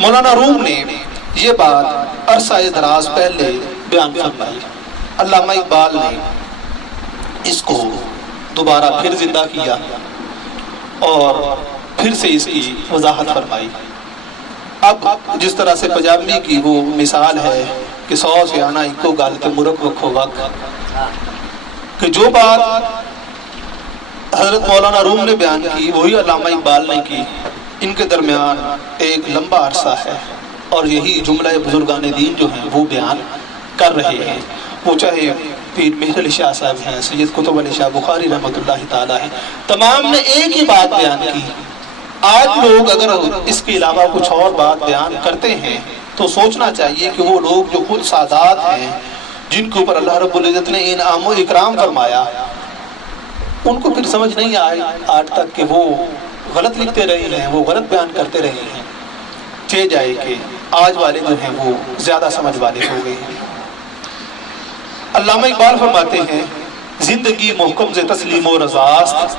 مولانا روم نے یہ بات عرصہ دراز پہلے بیان فرمائی، علامہ اقبال نے اس کو دوبارہ پھر زندہ کیا اور پھر سے اس کی وضاحت فرمائی۔ اب جس طرح سے پنجابی کی وہ مثال ہے کہ 100 سے آنا ایک کو گال کے مرک رکھو وقت، کہ جو بات حضرت مولانا روم نے بیان کی وہی علامہ اقبال نے کی، ان کے درمیان ایک لمبا عرصہ ہے، اور یہی جملہ بزرگان دین جو ہیں وہ بیان کر رہے ہیں، وہ چاہے پیر مہر علی شاہ صاحب ہیں، سید قطب علی شاہ بخاری رحمۃ اللہ تعالیٰ ہیں، تمام نے ایک ہی بات بیان کی۔ آج لوگ اگر اس کے علاوہ کچھ اور بات بیان کرتے ہیں تو سوچنا چاہیے کہ وہ لوگ جو خود سادات ہیں، جن کے اوپر اللہ رب العزت نے انعام و اکرام فرمایا، ان کو پھر سمجھ نہیں آئے آج تک کہ وہ غلط لکھتے رہے ہیں، وہ غلط بیان کرتے رہے ہیں، چہ جائے کہ آج والے جو ہیں وہ زیادہ سمجھ والے ہو گئے ہیں۔ علامہ اقبال فرماتے ہیں زندگی محکم سے تسلیم و رضاست،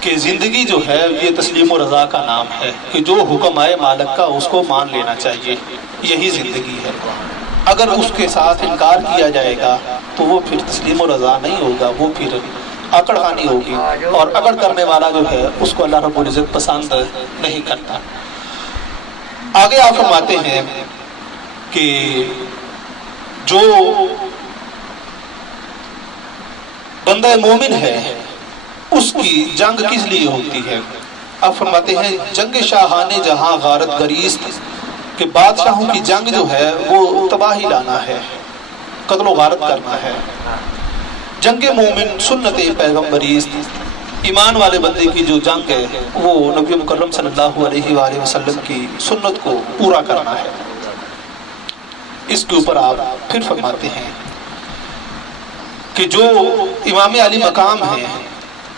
کہ زندگی جو ہے یہ تسلیم و رضا کا نام ہے، کہ جو حکم آئے مالک کا اس کو مان لینا چاہیے، یہی زندگی ہے۔ اگر اس کے ساتھ انکار کیا جائے گا تو وہ پھر تسلیم و رضا نہیں ہوگا، وہ پھر آکڑ خانی ہوگی، اور اکڑ کرنے والا جو ہے اس کو اللہ رب العزت پسند نہیں کرتا۔ آگے آپ فرماتے ہیں کہ جو بندہ مومن ہے اس کی جنگ کس لیے ہوتی ہے؟ آپ فرماتے ہیں جنگ شاہان جہاں غارت گریست، کہ بادشاہوں کی جنگ جو ہے وہ تباہی لانا ہے، قتل و غارت کرنا ہے۔ جنگ مومن سنت پیغمبریست، ایمان والے بندے کی جو جنگ ہے وہ نبی مکرم صلی اللہ علیہ وآلہ وسلم کی سنت کو پورا کرنا ہے۔ اس کے اوپر آپ پھر فرماتے ہیں کہ جو امام علی مقام ہیں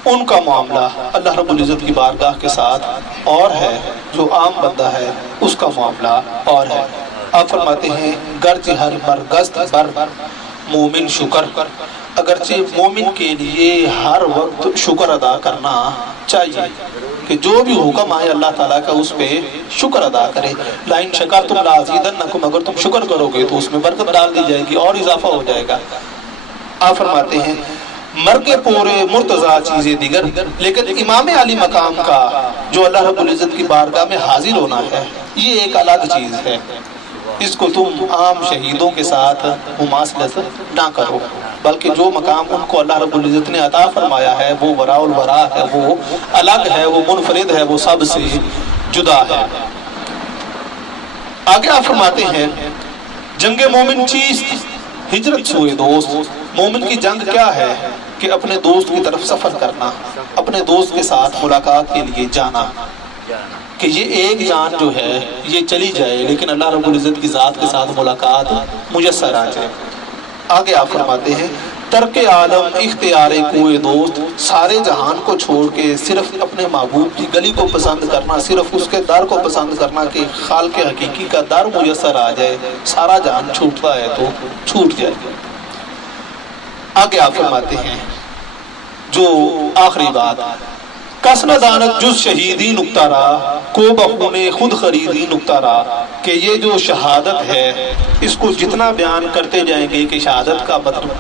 ان کا معاملہ اللہ رب العزت کی بارگاہ کے ساتھ اور ہے، جو عام بندہ ہے اس کا معاملہ اور ہے۔ آپ فرماتے ہیں گرچہ ہر برگست بر مومن شکر، اگرچہ مومن کے لیے ہر وقت شکر ادا کرنا چاہیے، کہ جو بھی حکم آئے اللہ تعالیٰ کا اس پہ شکر ادا کرے۔ لَإِن شَكَرْتُمْ لَأَزِيدَنَّكُمْ، اگر تم شکر کرو گے تو اس میں برکت ڈال دی جائے گی اور اضافہ ہو جائے گا۔ آپ فرماتے ہیں مرکے پورے مرتضیٰ چیزیں دیگر، لیکن امام علی مقام کا جو اللہ رب العزت کی بارگاہ میں حاضر ہونا ہے یہ ایک الگ چیز ہے، اس کو تم عام شہیدوں کے ساتھ مماثلت نہ کرو، بلکہ جو مقام ان کو اللہ رب العزت نے عطا فرمایا ہے وہ وراء الورا ہے، وہ الگ ہے، وہ منفرد ہے، وہ سب سے جدا ہے۔ آگے آپ فرماتے ہیں جنگ مومن چیز ہجرت سوئے دوست، مومن کی جنگ کیا ہے؟ کہ اپنے دوست کی طرف سفر کرنا، اپنے دوست کے ساتھ ملاقات کے لیے جانا، کہ یہ ایک جان جو ہے یہ چلی جائے لیکن اللہ رب العزت کی ذات کے ساتھ ملاقات میسر آ جائے۔ آگے آپ فرماتے ہیں ترک عالم اختیار کوئی دوست، سارے جہان کو چھوڑ کے صرف اپنے محبوب کی گلی کو پسند کرنا، صرف اس کے در کو پسند کرنا کہ خالق حقیقی کا در میسر آ جائے، سارا جہان چھوٹتا ہے تو چھوٹ جائے۔ آگے آپ فرماتے ہیں جو آخری بات، کس نہ دانت جز شہیدی نکتہ را، کو بخون خود خریدی نکتہ را، کہ یہ جو شہادت ہے اس کو جتنا بیان کرتے جائیں گے کہ شہادت کا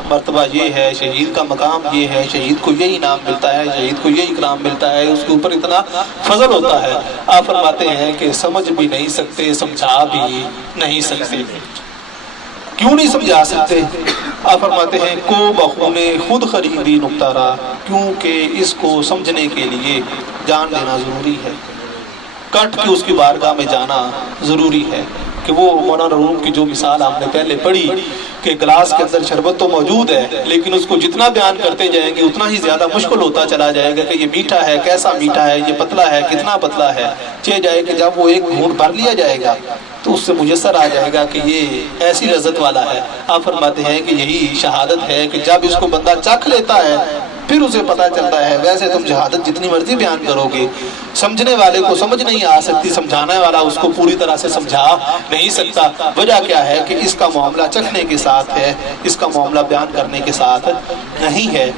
مرتبہ یہ ہے، شہید کا مقام یہ ہے، شہید کو یہ انعام ملتا ہے، شہید کو یہ اکرام ملتا ہے، اس کے اوپر اتنا فضل ہوتا ہے، آپ فرماتے ہیں کہ سمجھ بھی نہیں سکتے، سمجھا بھی نہیں سکتے۔ کیوں نہیں سمجھا سکتے؟ آپ فرماتے ہیں کو بخون خود خریدی نکتہ را، کیونکہ اس کو سمجھنے کے لیے جان دینا ضروری ہے، کٹ کے اس کی بارگاہ میں جانا ضروری ہے۔ کہ وہ مولانا روم کی جو مثال آپ نے پہلے پڑھی کہ گلاس کے اندر شربت تو موجود ہے لیکن اس کو جتنا بیان کرتے جائیں گے اتنا ہی زیادہ مشکل ہوتا چلا جائے گا کہ یہ میٹھا ہے، کیسا میٹھا ہے، یہ پتلا ہے، کتنا پتلا ہے، چہ جائے کہ جب وہ ایک گھونٹ بھر لیا جائے گا تو اس سے میسر آ جائے گا کہ یہ ایسی لذت والا ہے۔ آپ فرماتے ہیں کہ یہی شہادت ہے کہ جب اس کو بندہ چکھ لیتا ہے پھر اسے پتہ چلتا ہے۔ ویسے تم شہادت جتنی مرضی بیان کرو گے سمجھنے والے کو سمجھ نہیں آ سکتی، سمجھانے والا اس کو پوری طرح سے سمجھا نہیں سکتا۔ وجہ کیا ہے کہ اس کا معاملہ چکھنے کے ساتھ ہے، اس کا معاملہ بیان کرنے کے ساتھ نہیں ہے۔